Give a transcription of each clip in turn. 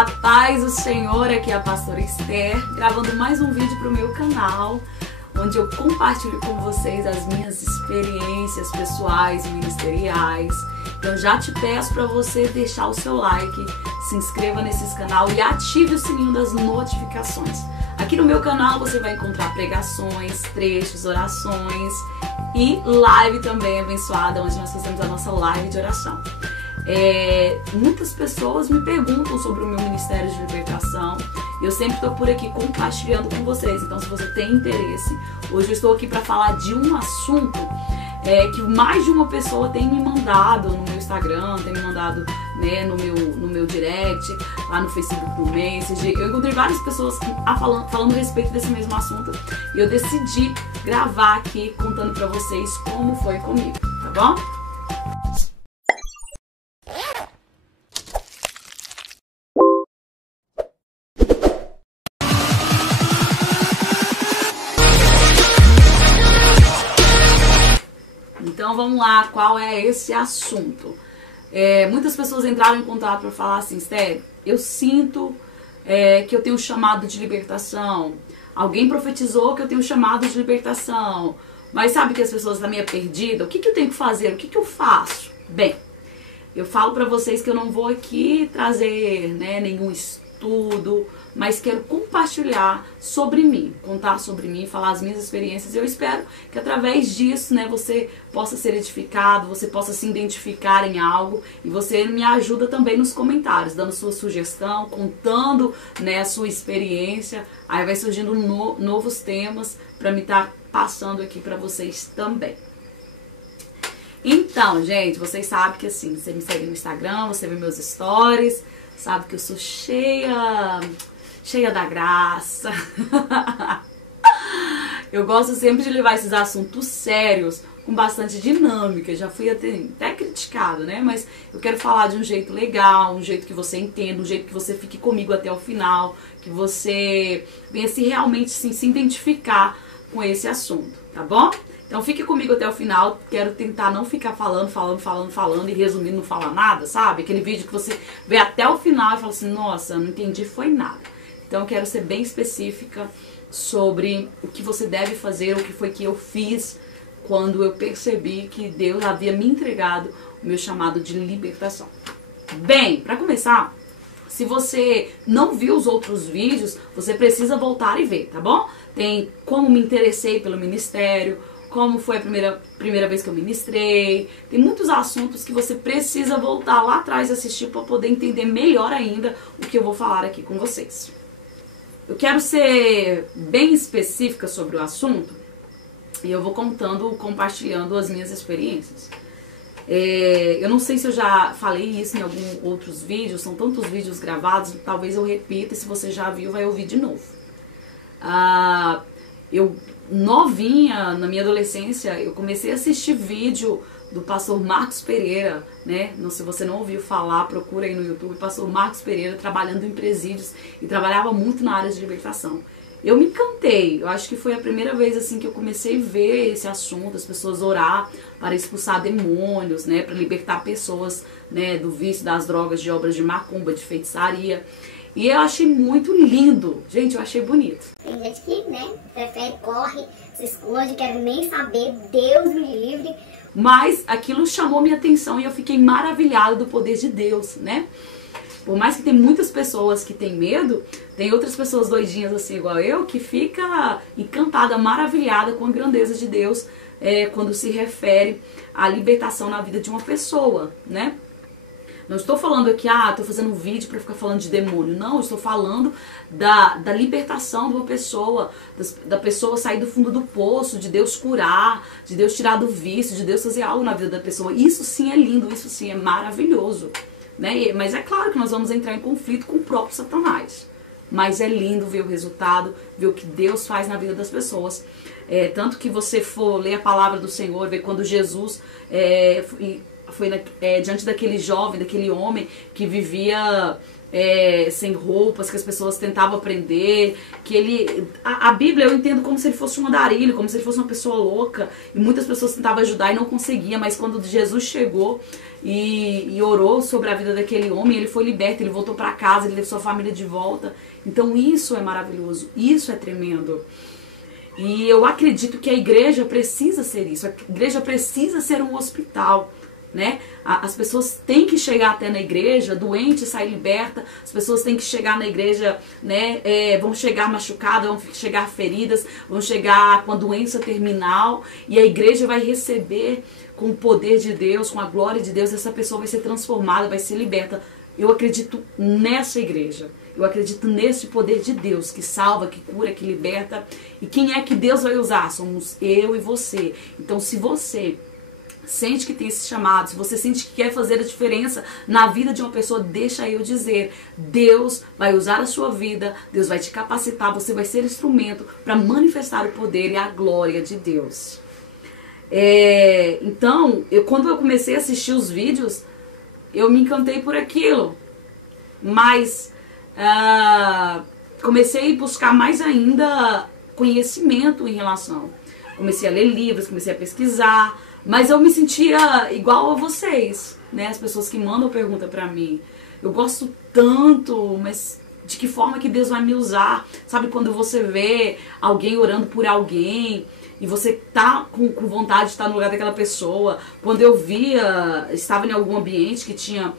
A paz do Senhor, aqui é a pastora Esther, gravando mais um vídeo para o meu canal, onde eu compartilho com vocês as minhas experiências pessoais e ministeriais. Então já te peço para você deixar o seu like, se inscreva nesse canal e ative o sininho das notificações. Aqui no meu canal você vai encontrar pregações, trechos, orações e live também abençoada, onde nós fazemos a nossa live de oração. Muitas pessoas me perguntam sobre o meu ministério de libertação e eu sempre estou por aqui compartilhando com vocês. Então, se você tem interesse, hoje eu estou aqui para falar de um assunto que mais de uma pessoa tem me mandado no meu Instagram, tem me mandado, né, no meu direct, lá no Facebook, no Messenger. Eu encontrei várias pessoas falando a respeito desse mesmo assunto e eu decidi gravar aqui contando para vocês como foi comigo, tá bom? Então vamos lá, qual é esse assunto? Muitas pessoas entraram em contato para falar assim: Esther, eu sinto que eu tenho um chamado de libertação. Alguém profetizou que eu tenho um chamado de libertação. Mas sabe que as pessoas estão meio perdidas? O que eu tenho que fazer? O que eu faço? Bem, eu falo para vocês que eu não vou aqui trazer, né, nenhum estudo, mas quero compartilhar sobre mim, contar sobre mim, falar as minhas experiências. Eu espero que através disso, né, você possa ser edificado, você possa se identificar em algo e você me ajuda também nos comentários, dando sua sugestão, contando, né, a sua experiência. Aí vai surgindo novos temas para me estar passando aqui para vocês também. Então, gente, vocês sabem que assim, você me segue no Instagram, você vê meus stories, sabe que eu sou cheia da graça. Eu gosto sempre de levar esses assuntos sérios com bastante dinâmica. Já fui até criticado, né? Mas eu quero falar de um jeito legal, um jeito que você entenda, um jeito que você fique comigo até o final, que você venha realmente se identificar com esse assunto, tá bom? Então fique comigo até o final. Quero tentar não ficar falando e resumindo, não falar nada, sabe? Aquele vídeo que você vê até o final e fala assim: nossa, não entendi, foi nada. Então eu quero ser bem específica sobre o que você deve fazer, o que foi que eu fiz quando eu percebi que Deus havia me entregado o meu chamado de libertação. Bem, para começar, se você não viu os outros vídeos, você precisa voltar e ver, tá bom? Tem como me interessei pelo ministério, como foi a primeira vez que eu ministrei. Tem muitos assuntos que você precisa voltar lá atrás e assistir para poder entender melhor ainda o que eu vou falar aqui com vocês. Eu quero ser bem específica sobre o assunto e eu vou compartilhando as minhas experiências. Eu não sei se eu já falei isso em alguns outros vídeos, são tantos vídeos gravados, talvez eu repita, e se você já viu, vai ouvir de novo. Eu, novinha, na minha adolescência, eu comecei a assistir vídeo do pastor Marcos Pereira, né? Se você não ouviu falar, procura aí no YouTube, pastor Marcos Pereira, trabalhando em presídios e trabalhava muito na área de libertação. Eu me encantei, eu acho que foi a primeira vez assim que eu comecei a ver esse assunto, as pessoas orar para expulsar demônios, né? Para libertar pessoas, né, do vício, das drogas, de obras de macumba, de feitiçaria. E eu achei muito lindo. Gente, eu achei bonito. Tem gente que, né, prefere, corre, se esconde, quer nem saber, Deus me livre. Mas aquilo chamou minha atenção e eu fiquei maravilhada do poder de Deus, né? Por mais que tem muitas pessoas que têm medo, tem outras pessoas doidinhas assim igual eu, que fica encantada, maravilhada com a grandeza de Deus quando se refere à libertação na vida de uma pessoa, né? Não estou falando aqui, estou fazendo um vídeo para ficar falando de demônio. Não, eu estou falando da libertação de uma pessoa, da pessoa sair do fundo do poço, de Deus curar, de Deus tirar do vício, de Deus fazer algo na vida da pessoa. Isso sim é lindo, isso sim é maravilhoso, né? Mas é claro que nós vamos entrar em conflito com o próprio Satanás. Mas é lindo ver o resultado, ver o que Deus faz na vida das pessoas. Tanto que você for ler a palavra do Senhor, ver quando Jesus foi diante daquele jovem, daquele homem que vivia sem roupas, que as pessoas tentavam aprender, que ele... A Bíblia eu entendo como se ele fosse um andarilho, como se ele fosse uma pessoa louca, e muitas pessoas tentavam ajudar e não conseguiam, mas quando Jesus chegou e orou sobre a vida daquele homem, ele foi liberto, ele voltou para casa, ele levou sua família de volta. Então isso é maravilhoso, isso é tremendo. E eu acredito que a igreja precisa ser isso, a igreja precisa ser um hospital, né? As pessoas têm que chegar até na igreja, doente, sair liberta, as pessoas têm que chegar na igreja, né? Vão chegar machucadas, vão chegar feridas, vão chegar com a doença terminal, e a igreja vai receber com o poder de Deus, com a glória de Deus, essa pessoa vai ser transformada, vai ser liberta. Eu acredito nessa igreja. Eu acredito nesse poder de Deus que salva, que cura, que liberta. E quem é que Deus vai usar? Somos eu e você. Então, se você sente que tem esse chamado, se você sente que quer fazer a diferença na vida de uma pessoa, deixa eu dizer, Deus vai usar a sua vida, Deus vai te capacitar, você vai ser instrumento para manifestar o poder e a glória de Deus. Então, quando eu comecei a assistir os vídeos, eu me encantei por aquilo, mas comecei a buscar mais ainda conhecimento em relação. Comecei a ler livros, comecei a pesquisar, mas eu me sentia igual a vocês, né? As pessoas que mandam pergunta pra mim. Eu gosto tanto, mas de que forma que Deus vai me usar? Sabe quando você vê alguém orando por alguém e você tá com vontade de estar no lugar daquela pessoa? Quando eu estava em algum ambiente que tinha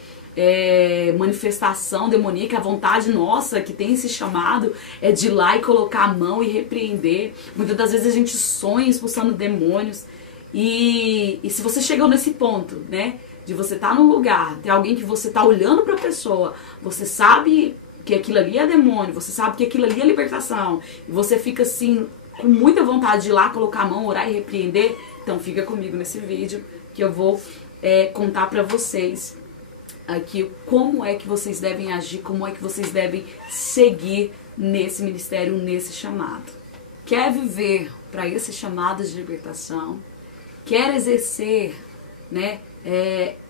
manifestação demoníaca, a vontade nossa que tem esse chamado é de ir lá e colocar a mão e repreender. Muitas das vezes a gente sonha expulsando demônios. E se você chegou nesse ponto, né, de você estar num lugar, tem alguém que você tá olhando pra pessoa, você sabe que aquilo ali é demônio, você sabe que aquilo ali é libertação, e você fica assim, com muita vontade de ir lá, colocar a mão, orar e repreender, então fica comigo nesse vídeo, que eu vou contar pra vocês aqui como é que vocês devem agir, como é que vocês devem seguir nesse ministério, nesse chamado. Quer viver para esse chamado de libertação? Quer exercer, né,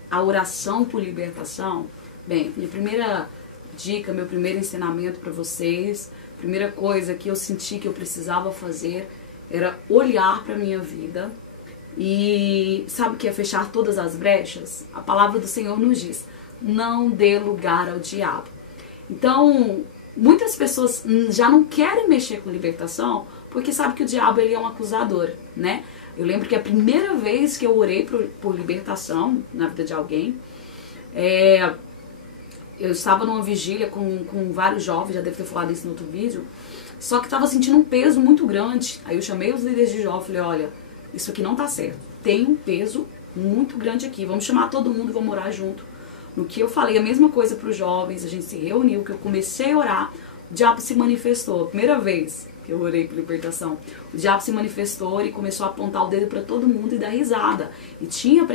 a oração por libertação? Bem, minha primeira dica, meu primeiro ensinamento para vocês, primeira coisa que eu senti que eu precisava fazer era olhar para minha vida e sabe o que é fechar todas as brechas? A palavra do Senhor nos diz, não dê lugar ao diabo. Então, muitas pessoas já não querem mexer com libertação porque sabe que o diabo ele é um acusador, né? Eu lembro que a primeira vez que eu orei por libertação na vida de alguém, eu estava numa vigília com vários jovens, já devo ter falado isso no outro vídeo, só que estava sentindo um peso muito grande. Aí eu chamei os líderes de jovens e falei, olha, isso aqui não tá certo, tem um peso muito grande aqui, vamos chamar todo mundo e vamos orar junto. No que eu falei a mesma coisa para os jovens, a gente se reuniu, que eu comecei a orar, o diabo se manifestou, primeira vez que eu orei por libertação, o diabo se manifestou e começou a apontar o dedo para todo mundo e dar risada. E tinha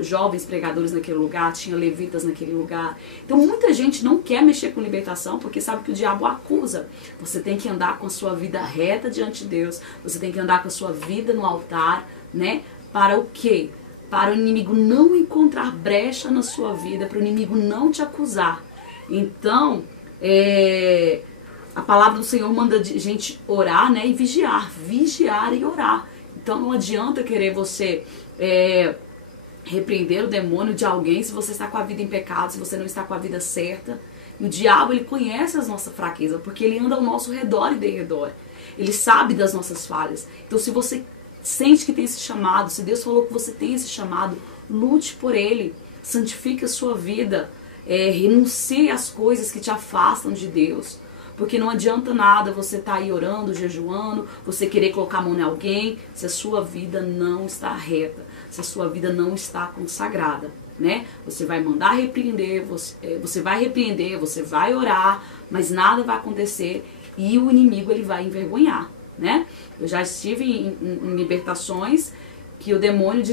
jovens pregadores naquele lugar, tinha levitas naquele lugar. Então muita gente não quer mexer com libertação porque sabe que o diabo acusa. Você tem que andar com a sua vida reta diante de Deus, você tem que andar com a sua vida no altar, né? Para o quê? Para o inimigo não encontrar brecha na sua vida, para o inimigo não te acusar. Então, a palavra do Senhor manda a gente orar, né, e vigiar e orar. Então não adianta querer você repreender o demônio de alguém se você está com a vida em pecado, se você não está com a vida certa. E o diabo, ele conhece as nossas fraquezas, porque ele anda ao nosso redor e derredor. Ele sabe das nossas falhas. Então se você sente que tem esse chamado, se Deus falou que você tem esse chamado, lute por ele, santifique a sua vida, renuncie às coisas que te afastam de Deus. Porque não adianta nada você estar aí orando, jejuando, você querer colocar a mão em alguém, se a sua vida não está reta, se a sua vida não está consagrada, né? Você vai mandar repreender, você vai repreender, você vai orar, mas nada vai acontecer e o inimigo ele vai envergonhar, né? Eu já estive em libertações que o demônio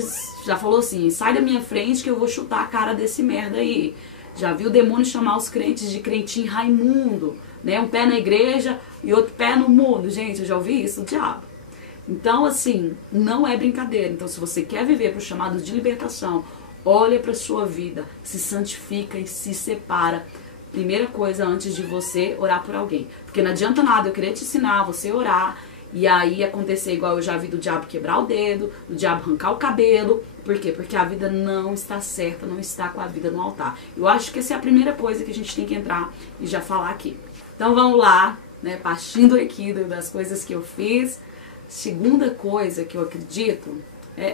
já falou assim, sai da minha frente que eu vou chutar a cara desse merda aí. Já vi o demônio chamar os crentes de crentinho Raimundo, né? Um pé na igreja e outro pé no mundo. Gente, eu já ouvi isso, o diabo. Então, assim, não é brincadeira. Então, se você quer viver para o chamado de libertação, olha para a sua vida, se santifica e se separa primeira coisa antes de você orar por alguém. Porque não adianta nada eu querer te ensinar, você orar, e aí acontecer igual eu já vi do diabo quebrar o dedo, do diabo arrancar o cabelo. Por quê? Porque a vida não está certa, não está com a vida no altar. Eu acho que essa é a primeira coisa que a gente tem que entrar e já falar aqui. Então vamos lá, né, partindo aqui das coisas que eu fiz. Segunda coisa que eu acredito,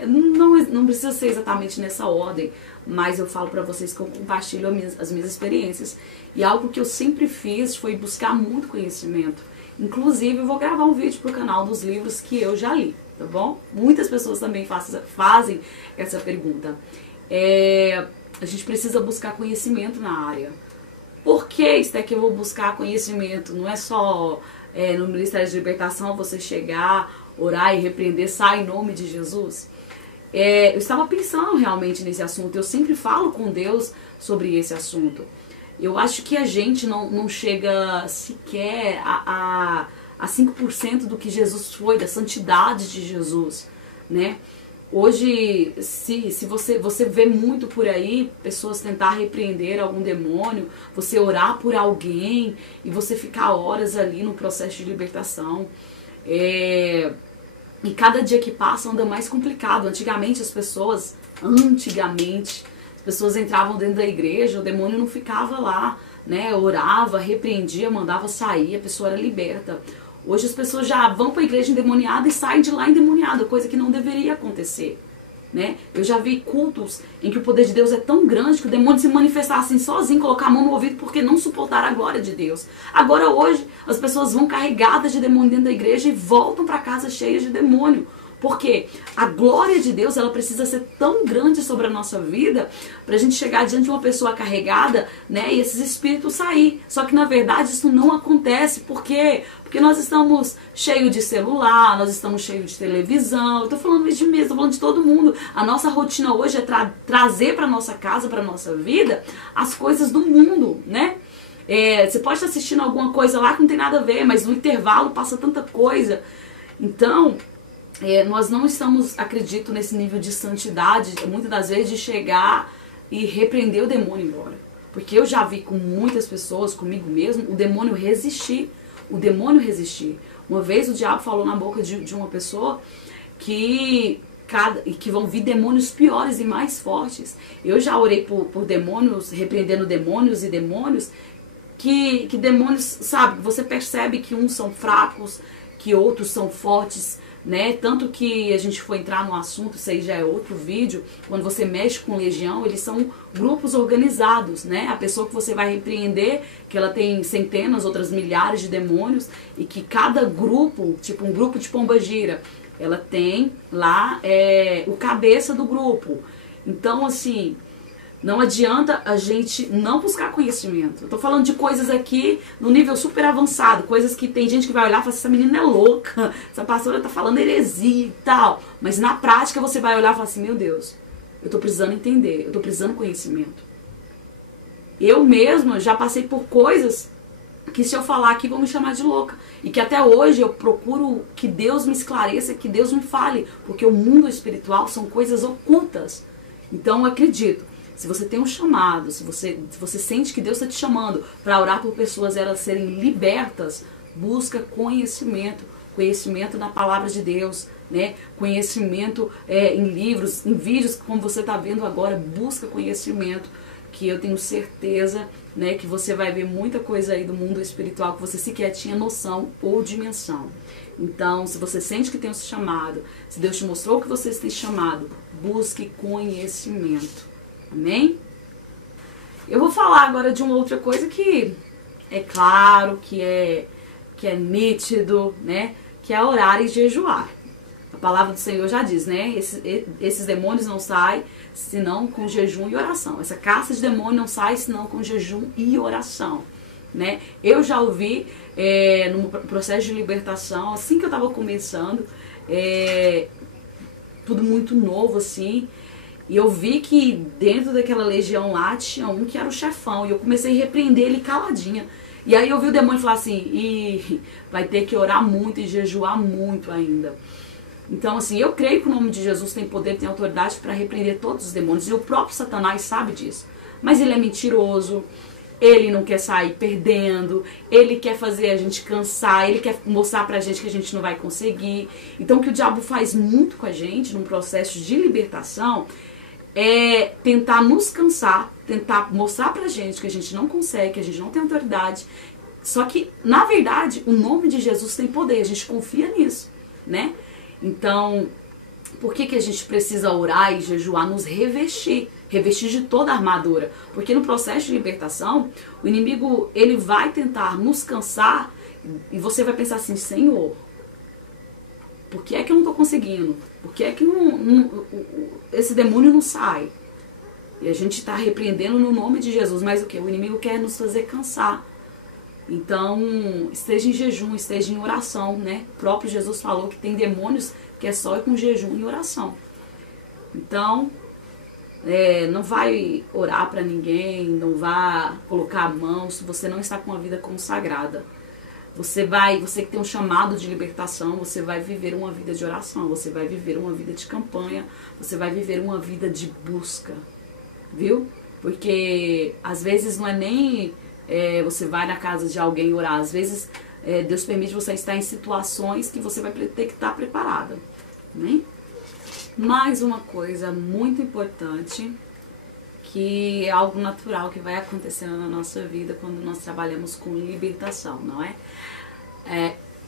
não precisa ser exatamente nessa ordem, mas eu falo pra vocês que eu compartilho as minhas experiências. E algo que eu sempre fiz foi buscar muito conhecimento. Inclusive, eu vou gravar um vídeo pro canal dos livros que eu já li, tá bom? Muitas pessoas também fazem essa pergunta. A gente precisa buscar conhecimento na área. Por que, Esther, que eu vou buscar conhecimento? Não é só no Ministério de Libertação você chegar, orar e repreender, sai em nome de Jesus? Eu estava pensando realmente nesse assunto. Eu sempre falo com Deus sobre esse assunto. Eu acho que a gente não chega sequer a 5% do que Jesus foi, da santidade de Jesus, né? Hoje, se você vê muito por aí, pessoas tentar repreender algum demônio, você orar por alguém e você ficar horas ali no processo de libertação. E cada dia que passa anda mais complicado. Antigamente as pessoas entravam dentro da igreja, o demônio não ficava lá, né? Orava, repreendia, mandava sair, a pessoa era liberta. Hoje as pessoas já vão para a igreja endemoniada e saem de lá endemoniada, coisa que não deveria acontecer, né? Eu já vi cultos em que o poder de Deus é tão grande que o demônio se manifestar assim sozinho, colocar a mão no ouvido porque não suportaram a glória de Deus. Agora hoje as pessoas vão carregadas de demônio dentro da igreja e voltam para casa cheias de demônio. Porque a glória de Deus, ela precisa ser tão grande sobre a nossa vida pra gente chegar diante de uma pessoa carregada, né, e esses espíritos sair. Só que na verdade isso não acontece. Por quê? Porque nós estamos cheios de celular, nós estamos cheios de televisão. Eu tô falando isso de mim, tô falando de todo mundo. A nossa rotina hoje é trazer pra nossa casa, pra nossa vida, as coisas do mundo, né? Você pode estar assistindo alguma coisa lá que não tem nada a ver, mas no intervalo passa tanta coisa. Então, nós não estamos, acredito, nesse nível de santidade, muitas das vezes, de chegar e repreender o demônio embora. Porque eu já vi com muitas pessoas, comigo mesmo, o demônio resistir. O demônio resistir. Uma vez o diabo falou na boca de uma pessoa que vão vir demônios piores e mais fortes. Eu já orei por demônios, repreendendo demônios e demônios, que demônios, sabe, você percebe que uns são fracos, que outros são fortes, né? Tanto que a gente foi entrar no assunto, isso aí já é outro vídeo, quando você mexe com legião, eles são grupos organizados, né? A pessoa que você vai repreender, que ela tem centenas, outras milhares de demônios, e que cada grupo, tipo um grupo de pombagira, ela tem lá o cabeça do grupo. Então, assim, não adianta a gente não buscar conhecimento. Eu tô falando de coisas aqui no nível super avançado, coisas que tem gente que vai olhar e falar, essa menina é louca, essa pastora tá falando heresia e tal. Mas na prática você vai olhar e falar assim, meu Deus, eu tô precisando entender, eu tô precisando de conhecimento. Eu mesma já passei por coisas que se eu falar aqui vão me chamar de louca. E que até hoje eu procuro que Deus me esclareça, que Deus me fale. Porque o mundo espiritual são coisas ocultas. Então eu acredito. Se você tem um chamado, se você sente que Deus está te chamando para orar por pessoas elas serem libertas, busca conhecimento. Conhecimento na palavra de Deus, né? Conhecimento em livros, em vídeos, como você está vendo agora. Busca conhecimento, que eu tenho certeza, né, que você vai ver muita coisa aí do mundo espiritual que você sequer tinha noção ou dimensão. Então, se você sente que tem um chamado, se Deus te mostrou que você tem chamado, busque conhecimento. Amém? Eu vou falar agora de uma outra coisa que é claro, que é nítido, né? Que é orar e jejuar. A palavra do Senhor já diz, né? Esses demônios não saem senão com jejum e oração. Essa caça de demônio não sai senão com jejum e oração, né? Eu já ouvi no processo de libertação, assim que eu estava começando, tudo muito novo assim. E eu vi que dentro daquela legião lá tinha um que era o chefão. E eu comecei a repreender ele caladinha. E aí eu vi o demônio falar assim, vai ter que orar muito e jejuar muito ainda. Então assim, eu creio que o nome de Jesus tem poder, tem autoridade para repreender todos os demônios. E o próprio Satanás sabe disso. Mas ele é mentiroso, Ele não quer sair perdendo, ele quer fazer a gente cansar, ele quer mostrar pra gente que a gente não vai conseguir. Então o que o diabo faz muito com a gente num processo de libertação é tentar nos cansar, tentar mostrar pra gente que a gente não consegue, que a gente não tem autoridade. Só que, na verdade, o nome de Jesus tem poder, a gente confia nisso, né? Então, por que a gente precisa orar e jejuar? Nos revestir de toda a armadura. Porque no processo de libertação, o inimigo, ele vai tentar nos cansar e você vai pensar assim, Senhor, por que é que eu não estou conseguindo? Por que é que esse demônio não sai? E a gente está repreendendo no nome de Jesus. Mas o que? O inimigo quer nos fazer cansar. Então, esteja em jejum, esteja em oração, né? O próprio Jesus falou que tem demônios que é só com jejum e oração. Então, não vai orar para ninguém, não vá colocar a mão se você não está com uma vida consagrada. Você que tem um chamado de libertação, você vai viver uma vida de oração, você vai viver uma vida de campanha, você vai viver uma vida de busca, viu? Porque às vezes não é nem você vai na casa de alguém orar, às vezes Deus permite você estar em situações que você vai ter que estar preparada, né? Mais uma coisa muito importante, que é algo natural que vai acontecendo na nossa vida quando nós trabalhamos com libertação, não é?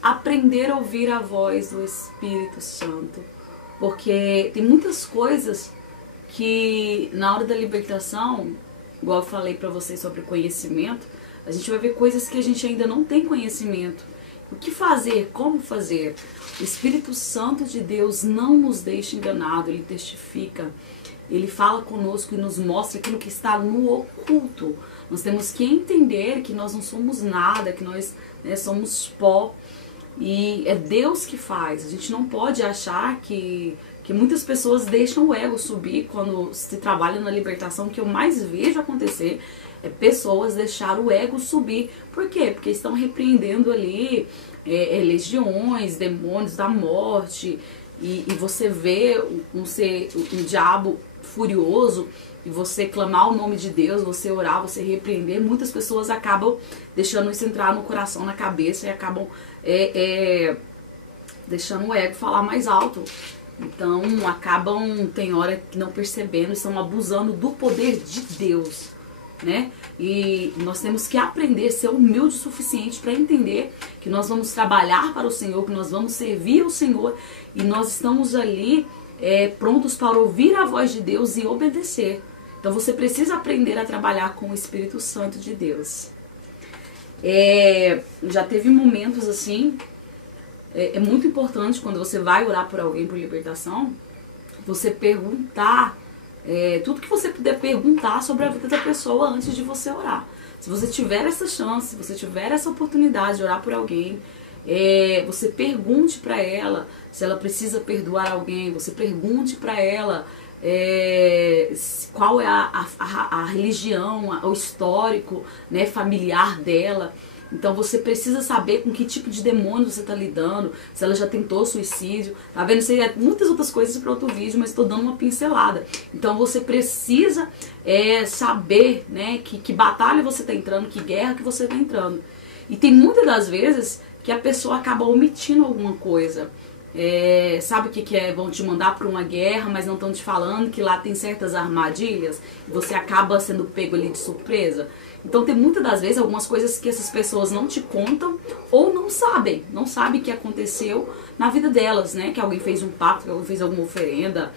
Aprender a ouvir a voz do Espírito Santo, porque tem muitas coisas que na hora da libertação, igual eu falei pra vocês sobre conhecimento, a gente vai ver coisas que a gente ainda não tem conhecimento. O que fazer? Como fazer? O Espírito Santo de Deus não nos deixa enganado, ele testifica. Ele fala conosco e nos mostra aquilo que está no oculto. Nós temos que entender que nós não somos nada, que nós somos pó. E é Deus que faz. A gente não pode achar que muitas pessoas deixam o ego subir quando se trabalha na libertação. O que eu mais vejo acontecer é pessoas deixar o ego subir. Por quê? Porque estão repreendendo ali legiões, demônios da morte. E você vê um diabo furioso e você clamar o nome de Deus, você orar, você repreender. Muitas pessoas acabam deixando isso entrar no coração, na cabeça e acabam deixando o ego falar mais alto. Então acabam, tem hora que não percebendo, estão abusando do poder de Deus, né? E nós temos que aprender a ser humilde o suficiente para entender que nós vamos trabalhar para o Senhor, que nós vamos servir ao Senhor e nós estamos ali prontos para ouvir a voz de Deus e obedecer. Então você precisa aprender a trabalhar com o Espírito Santo de Deus. Já teve momentos assim, é muito importante quando você vai orar por alguém por libertação, você perguntar tudo que você puder perguntar sobre a vida da pessoa antes de você orar. Se você tiver essa chance, se você tiver essa oportunidade de orar por alguém, você pergunte para ela se ela precisa perdoar alguém, você pergunte para ela qual é a religião, o histórico, né, familiar dela. Então você precisa saber com que tipo de demônio você está lidando, se ela já tentou suicídio, tá vendo? Isso aí muitas outras coisas para outro vídeo, mas estou dando uma pincelada. Então você precisa saber, né, que batalha você está entrando, que guerra que você está entrando. E tem muitas das vezes que a pessoa acaba omitindo alguma coisa. Sabe o que é? Vão te mandar para uma guerra, mas não estão te falando que lá tem certas armadilhas e você acaba sendo pego ali de surpresa. Então tem muitas das vezes algumas coisas que essas pessoas não te contam ou não sabem que aconteceu na vida delas, né? Que alguém fez um pacto, que alguém fez alguma oferenda.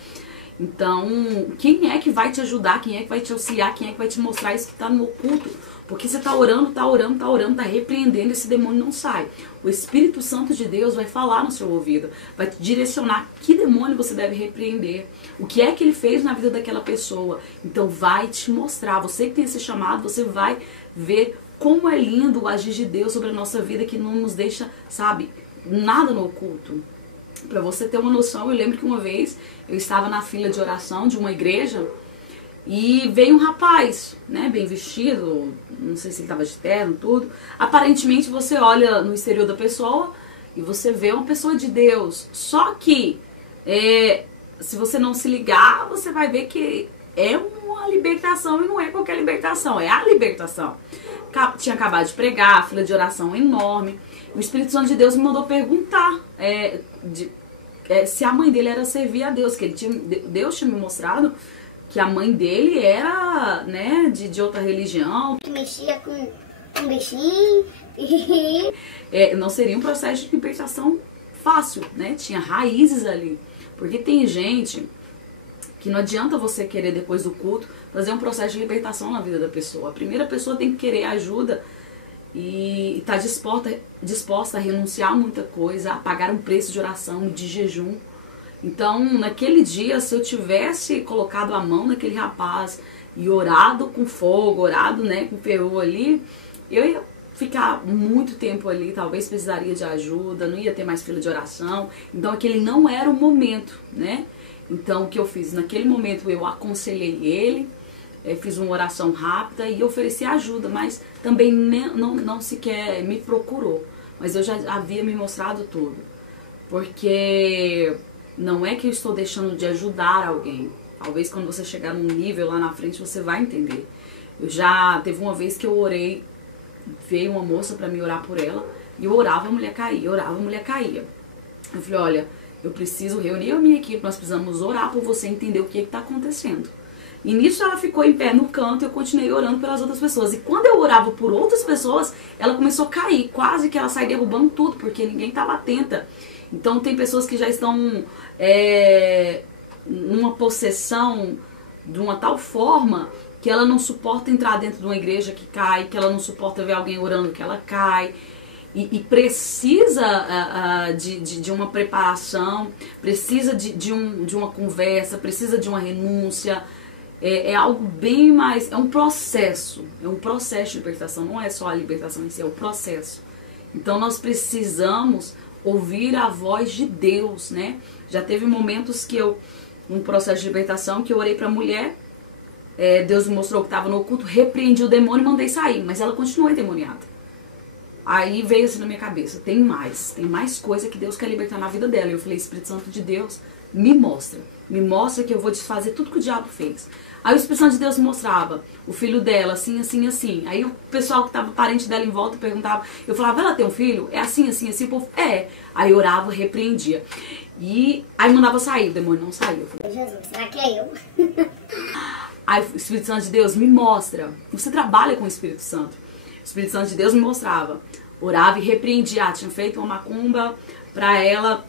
Então, quem é que vai te ajudar? Quem é que vai te auxiliar? Quem é que vai te mostrar isso que está no oculto? Porque você está orando, está repreendendo, esse demônio não sai. O Espírito Santo de Deus vai falar no seu ouvido, vai te direcionar que demônio você deve repreender, o que é que ele fez na vida daquela pessoa. Então vai te mostrar, você que tem esse chamado, você vai ver como é lindo o agir de Deus sobre a nossa vida, que não nos deixa, sabe, nada no oculto. Para você ter uma noção, eu lembro que uma vez eu estava na fila de oração de uma igreja e veio um rapaz, né, bem vestido, não sei se ele estava de terno, tudo. Aparentemente você olha no exterior da pessoa e você vê uma pessoa de Deus. Só que, se você não se ligar, você vai ver que é uma libertação e não é qualquer libertação, é a libertação. Tinha acabado de pregar, a fila de oração enorme. O Espírito Santo de Deus me mandou perguntar se a mãe dele era servir a Deus, que Deus tinha me mostrado que a mãe dele era, né, de outra religião. Que mexia com um bichinho. Não seria um processo de libertação fácil, né? Tinha raízes ali. Porque tem gente que não adianta você querer, depois do culto, fazer um processo de libertação na vida da pessoa. A primeira pessoa tem que querer ajuda e está disposta a renunciar a muita coisa, a pagar um preço de oração, de jejum. Então, naquele dia, se eu tivesse colocado a mão naquele rapaz e orado com fogo, orado, né, com fervor ali, eu ia ficar muito tempo ali, talvez precisaria de ajuda, não ia ter mais fila de oração. Então, aquele não era o momento, né? Então, o que eu fiz? Naquele momento, eu aconselhei ele, fiz uma oração rápida e ofereci ajuda, mas também não sequer me procurou. Mas eu já havia me mostrado tudo. Porque não é que eu estou deixando de ajudar alguém. Talvez quando você chegar num nível lá na frente, você vai entender. Teve uma vez que eu orei, veio uma moça pra me orar por ela, e eu orava, a mulher caía, orava, a mulher caía. Eu falei, olha, eu preciso reunir a minha equipe, nós precisamos orar por você entender o que está acontecendo. E nisso ela ficou em pé no canto e eu continuei orando pelas outras pessoas. E quando eu orava por outras pessoas, ela começou a cair, quase que ela sai derrubando tudo, porque ninguém estava atenta. Então tem pessoas que já estão numa possessão de uma tal forma que ela não suporta entrar dentro de uma igreja que cai, que ela não suporta ver alguém orando que ela cai. E precisa de uma preparação, precisa de uma conversa, precisa de uma renúncia. É algo bem mais, é um processo de libertação, não é só a libertação em si, é o processo. Então nós precisamos ouvir a voz de Deus, né? Já teve momentos que num processo de libertação, que eu orei pra mulher, Deus me mostrou que estava no oculto, repreendi o demônio e mandei sair, mas ela continuou endemoniada. Aí veio assim na minha cabeça, tem mais coisa que Deus quer libertar na vida dela. E eu falei, Espírito Santo de Deus, me mostra que eu vou desfazer tudo que o diabo fez. Aí o Espírito Santo de Deus me mostrava o filho dela, assim, assim, assim. Aí o pessoal que tava parente dela em volta perguntava, eu falava, ela tem um filho? É assim, assim, assim, o povo, é. Aí orava, repreendia. E aí mandava sair, o demônio não saiu. Jesus, será que é eu? Aí o Espírito Santo de Deus me mostra, você trabalha com o Espírito Santo. O Espírito Santo de Deus me mostrava, orava e repreendia. Tinha feito uma macumba pra ela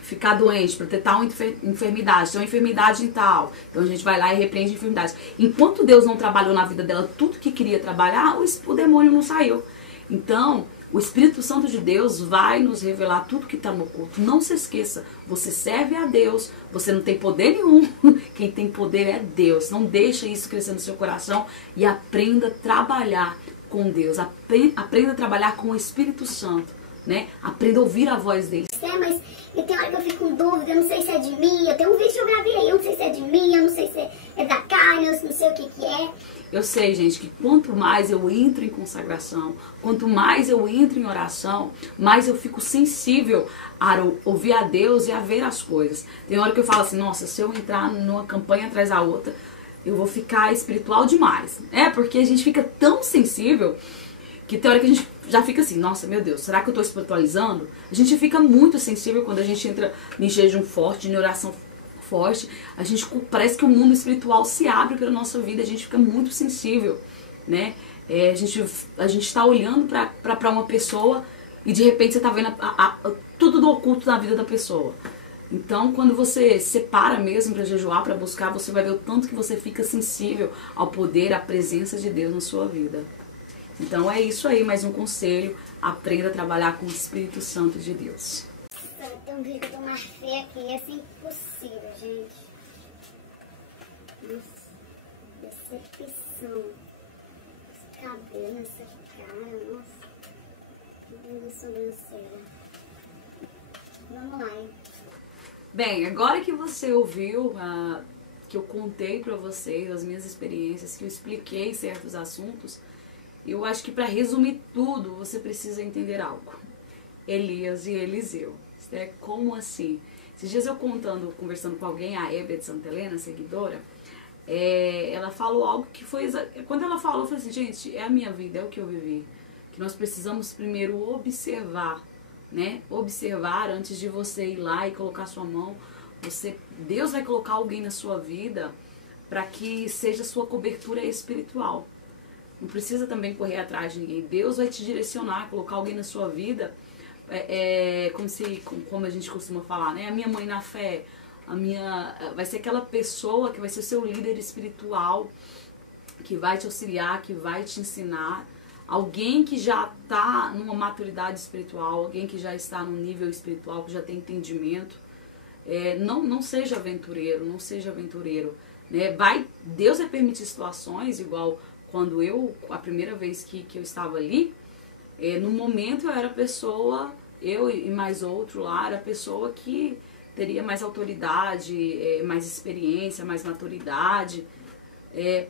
ficar doente, pra ter tal enfermidade, tem uma enfermidade em tal. Então a gente vai lá e repreende enfermidades. Enquanto Deus não trabalhou na vida dela tudo que queria trabalhar, o demônio não saiu. Então, o Espírito Santo de Deus vai nos revelar tudo que está no oculto. Não se esqueça, você serve a Deus, você não tem poder nenhum. Quem tem poder é Deus. Não deixa isso crescer no seu coração e aprenda a trabalhar com Deus. Aprenda a trabalhar com o Espírito Santo, né? Aprenda a ouvir a voz dele. Mas eu tenho hora que eu fico com dúvida, eu não sei se é de mim, eu tenho um vídeo que eu gravei aí, eu não sei se é de mim, eu não sei se é da carne, eu não sei o que é. Eu sei, gente, que quanto mais eu entro em consagração, quanto mais eu entro em oração, mais eu fico sensível a ouvir a Deus e a ver as coisas. Tem hora que eu falo assim, nossa, se eu entrar numa campanha atrás da outra, eu vou ficar espiritual demais. Porque a gente fica tão sensível que tem hora que a gente já fica assim, nossa, meu Deus, será que eu estou espiritualizando? A gente fica muito sensível quando a gente entra em jejum forte, em oração forte. A gente parece que o mundo espiritual se abre pela nossa vida, a gente fica muito sensível, né? A gente está olhando para uma pessoa e de repente você está vendo tudo do oculto na vida da pessoa. Então, quando você separa mesmo para jejuar, para buscar, você vai ver o tanto que você fica sensível ao poder, à presença de Deus na sua vida. Então é isso aí, mais um conselho, aprenda a trabalhar com o Espírito Santo de Deus. Tem um vídeo que eu tô mais feia aqui, é impossível, gente. Nossa, decepção. Esse cabelo, essa cara, nossa. Que sobrancelha. Vamos lá, hein? Bem, agora que você ouviu, que eu contei pra vocês as minhas experiências, que eu expliquei certos assuntos, eu acho que para resumir tudo, você precisa entender algo. Elias e Eliseu. Como assim? Esses dias eu conversando com alguém, a Hebe de Santa Helena, seguidora, ela falou algo que foi... Quando ela falou, eu falei assim, gente, é a minha vida, é o que eu vivi. Que nós precisamos primeiro observar, né? Observar antes de você ir lá e colocar sua mão. Deus vai colocar alguém na sua vida para que seja sua cobertura espiritual. Não precisa também correr atrás de ninguém. Deus vai te direcionar, colocar alguém na sua vida, como a gente costuma falar, né? A minha mãe na fé, vai ser aquela pessoa que vai ser seu líder espiritual, que vai te auxiliar, que vai te ensinar. Alguém que já está numa maturidade espiritual, alguém que já está num nível espiritual, que já tem entendimento. Não seja aventureiro, não seja aventureiro. Né? Deus vai permitir situações, igual quando a primeira vez que eu estava ali, no momento eu era a pessoa, eu e mais outro lá, era a pessoa que teria mais autoridade, mais experiência, mais maturidade,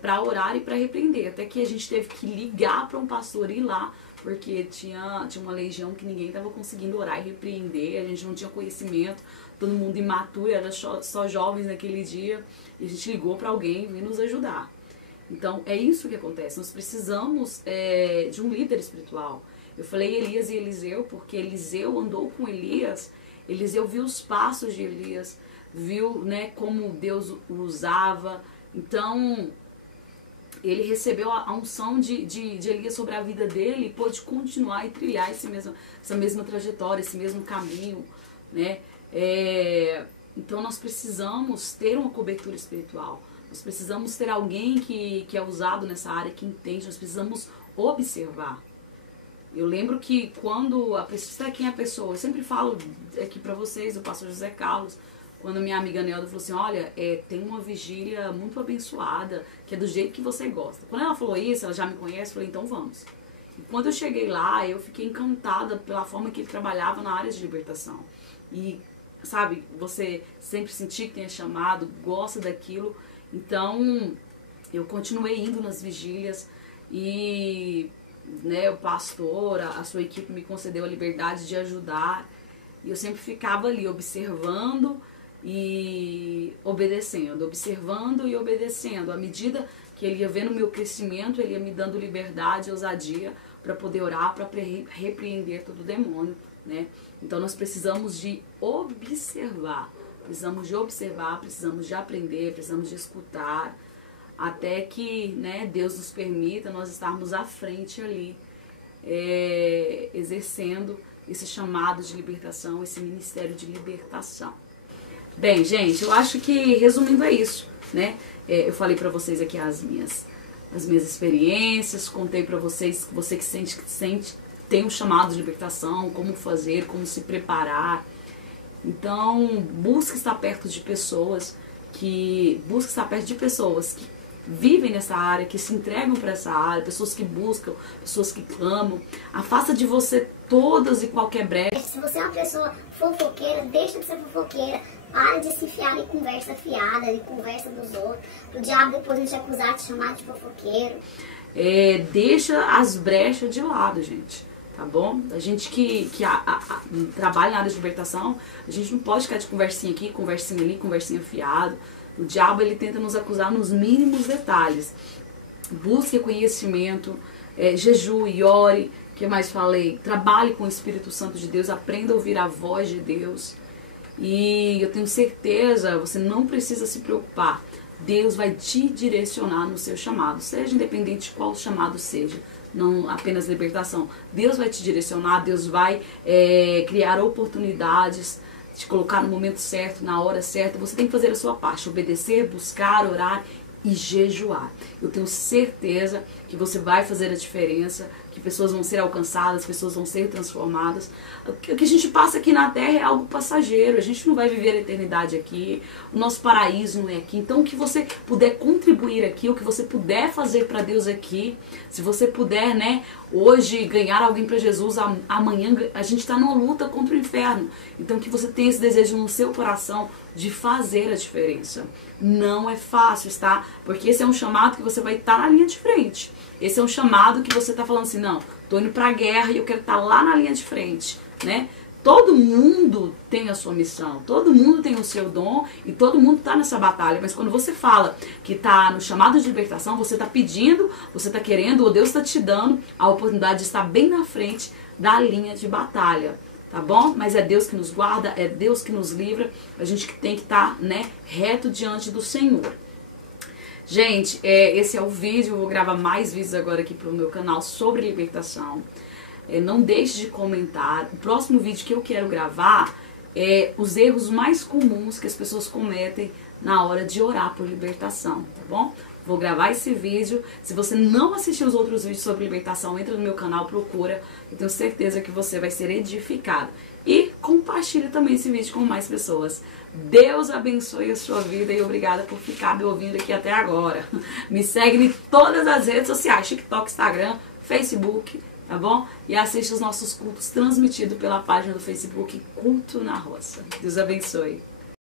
para orar e para repreender. Até que a gente teve que ligar para um pastor ir lá, porque tinha uma legião que ninguém estava conseguindo orar e repreender, a gente não tinha conhecimento, todo mundo imaturo, era só jovens naquele dia, e a gente ligou para alguém vir nos ajudar. Então, é isso que acontece, nós precisamos de um líder espiritual. Eu falei Elias e Eliseu, porque Eliseu andou com Elias, Eliseu viu os passos de Elias, viu, né, como Deus o usava. Então, ele recebeu a unção de Elias sobre a vida dele e pôde continuar e trilhar essa mesma trajetória, esse mesmo caminho, né? Então, nós precisamos ter uma cobertura espiritual. Nós precisamos ter alguém que é usado nessa área, que entende. Nós precisamos observar. Eu lembro que quando precisa quem é a pessoa, eu sempre falo aqui pra vocês, o pastor José Carlos, quando minha amiga Nelda falou assim, olha, tem uma vigília muito abençoada, que é do jeito que você gosta. Quando ela falou isso, ela já me conhece, eu falei, então vamos. E quando eu cheguei lá, eu fiquei encantada pela forma que ele trabalhava na área de libertação. E, sabe, você sempre sentir que tem chamado, gosta daquilo. Então, eu continuei indo nas vigílias e, né, o pastor, a sua equipe me concedeu a liberdade de ajudar. E eu sempre ficava ali observando e obedecendo, observando e obedecendo. À medida que ele ia vendo o meu crescimento, ele ia me dando liberdade e ousadia para poder orar, para repreender todo o demônio, né? Então nós precisamos de observar, precisamos de aprender, precisamos de escutar, até que, né, Deus nos permita nós estarmos à frente ali, exercendo esse chamado de libertação, esse ministério de libertação. Bem, gente, eu acho que, resumindo, é isso, né? Eu falei pra vocês aqui as minhas experiências, contei pra vocês, você que sente tem um chamado de libertação, como fazer, como se preparar. Então, busque estar perto de pessoas que vivem nessa área, que se entregam para essa área, pessoas que buscam, pessoas que clamam. Afasta de você todas e qualquer brecha. Se você é uma pessoa fofoqueira, deixa de ser fofoqueira. Para de se enfiar em conversa fiada, em conversa dos outros. O diabo depois não te acusar, te chamar de fofoqueiro. Deixa as brechas de lado, gente. Tá bom? A gente que trabalha na área de libertação, a gente não pode ficar de conversinha aqui, conversinha ali, conversinha fiado. O diabo, ele tenta nos acusar nos mínimos detalhes. Busque conhecimento, jejue, ore, o que mais falei? Trabalhe com o Espírito Santo de Deus, aprenda a ouvir a voz de Deus. E eu tenho certeza, você não precisa se preocupar. Deus vai te direcionar no seu chamado, seja independente de qual chamado seja, não apenas libertação. Deus vai te direcionar, Deus vai criar oportunidades, te colocar no momento certo, na hora certa. Você tem que fazer a sua parte, obedecer, buscar, orar e jejuar. Eu tenho certeza que você vai fazer a diferença, que pessoas vão ser alcançadas, pessoas vão ser transformadas. O que a gente passa aqui na Terra é algo passageiro, a gente não vai viver a eternidade aqui, o nosso paraíso não é aqui. Então o que você puder contribuir aqui, o que você puder fazer para Deus aqui, se você puder, né, hoje ganhar alguém para Jesus, amanhã a gente está numa luta contra o inferno. Então que você tenha esse desejo no seu coração de fazer a diferença. Não é fácil, tá? Porque esse é um chamado que você vai estar na linha de frente. Esse é um chamado que você está falando assim, não, tô indo pra guerra e eu quero estar lá na linha de frente, né? Todo mundo tem a sua missão, todo mundo tem o seu dom e todo mundo está nessa batalha. Mas quando você fala que está no chamado de libertação, você está pedindo, você está querendo, ou Deus está te dando a oportunidade de estar bem na frente da linha de batalha, tá bom? Mas é Deus que nos guarda, é Deus que nos livra, a gente que tem que estar, né, reto diante do Senhor. Gente, esse é o vídeo, eu vou gravar mais vídeos agora aqui pro meu canal sobre libertação. Não deixe de comentar. O próximo vídeo que eu quero gravar é os erros mais comuns que as pessoas cometem na hora de orar por libertação, tá bom? Vou gravar esse vídeo. Se você não assistiu os outros vídeos sobre libertação, entra no meu canal, procura. Eu tenho certeza que você vai ser edificado. E compartilhe também esse vídeo com mais pessoas. Deus abençoe a sua vida e obrigada por ficar me ouvindo aqui até agora. Me segue em todas as redes sociais, TikTok, Instagram, Facebook, tá bom? E assiste os nossos cultos transmitidos pela página do Facebook Culto na Roça. Deus abençoe.